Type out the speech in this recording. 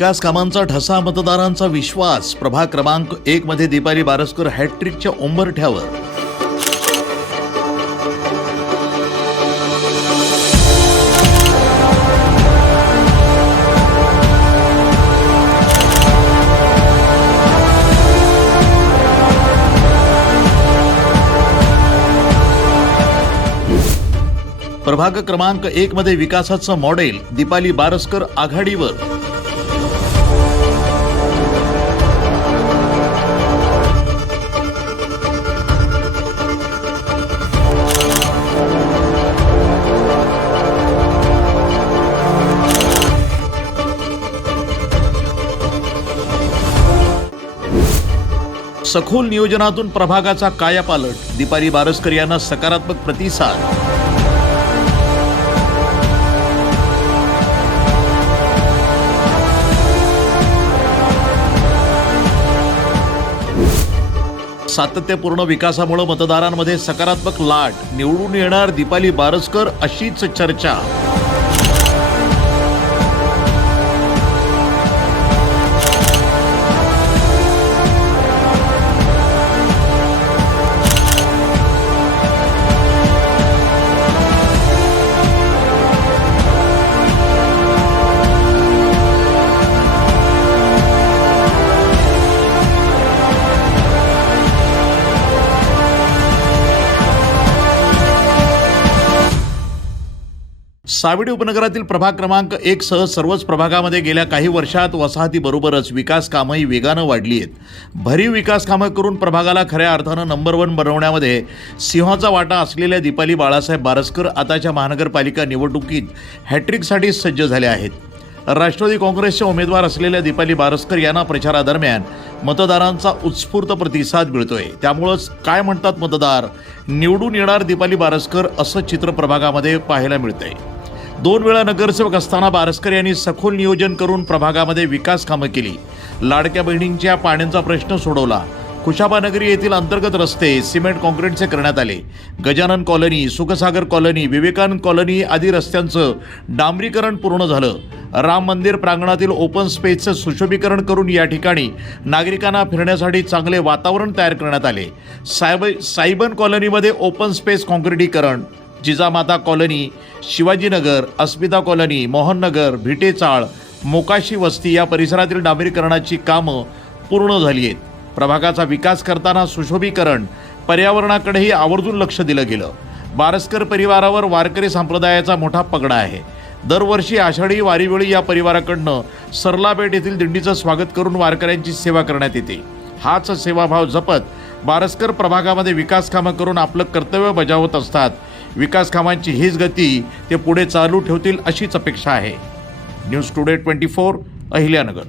विकास कामांचा ठसा, मतदारांचा विश्वास. प्रभाग क्रमांक 1 मध्ये दीपाली बारस्कर हॅट्रिकच्या उंबरठ्यावर. प्रभाग क्रमांक 1 मध्ये विकासाचं मॉडेल, दीपाली बारस्कर आघाडीवर. सखोल नियोजनातून प्रभागाचा कायापालट, दीपाली बारस्कर यांना सकारात्मक प्रतिसाद. सातत्यपूर्ण विकासामुळे मतदारांमध्ये सकारात्मक लाट, निवडून येणार दीपाली बारस्कर अशीच चर्चा. सावेडी उपनगरातील प्रभाग क्रमांक 1 सह सर्वच प्रभागामध्ये गेल्या काही वर्षात वसाहतीबरोबरच विकास कामंही वेगानं वाढली आहेत. भरीव विकास कामं करून प्रभागाला खऱ्या अर्थानं नंबर 1 बनवण्यामध्ये सिंहाचा वाटा असलेल्या दीपाली बाळासाहेब बारस्कर आताच्या महानगरपालिका निवडणुकीत हॅट्रिकसाठी सज्ज झाल्या आहेत. राष्ट्रवादी काँग्रेसचे उमेदवार असलेल्या दीपाली बारस्कर यांना प्रचारादरम्यान मतदारांचा उत्स्फूर्त प्रतिसाद मिळतोय. त्यामुळंच काय म्हणतात मतदार, निवडून येणार दीपाली बारस्कर असं चित्र प्रभागामध्ये पाहायला मिळतंय. 2 वेळा नगरसेवक असताना बारस्कर यांनी सखोल नियोजन करून प्रभागामध्ये विकास कामं केली. लाडक्या बहिणींच्या पाण्याचा प्रश्न सोडवला. खुशाबानगरी येथील अंतर्गत रस्ते सिमेंट कॉन्क्रीटचे करण्यात आले. Gajanan colony, Sukhsagar colony, Vivekanand colony आदी रस्त्यांचं डांबरीकरण पूर्ण झालं. राम मंदिर प्रांगणातील ओपन स्पेसचं सुशोभीकरण करून या ठिकाणी नागरिकांना फिरण्यासाठी चांगले वातावरण तयार करण्यात आले. सायबन कॉलनीमध्ये ओपन स्पेस कॉन्क्रिटीकरण, जिजामाता कॉलनी, शिवाजीनगर, अस्मिता कॉलनी, मोहननगर, भिटेचाळ, मोकाशी वस्ती या परिसरातील डांबरीकरणाची कामं पूर्ण झाली आहेत. प्रभागाचा विकास करताना सुशोभीकरण, पर्यावरणाकडेही आवर्जून लक्ष दिलं गेलं. बारस्कर परिवारावर वारकरी संप्रदायाचा मोठा पगडा आहे. दरवर्षी आषाढी वारीवेळी या परिवाराकडनं सरलापेठ येथील दिंडीचं स्वागत करून वारकऱ्यांची सेवा करण्यात येते. हाच सेवाभाव जपत बारस्कर प्रभागामध्ये विकास कामं करून आपलं कर्तव्य बजावत असतात. विकास कामांची हीच गती ते पुढे चालू ठेवतील अशीच अपेक्षा आहे. News today 24, Ahilyanagar.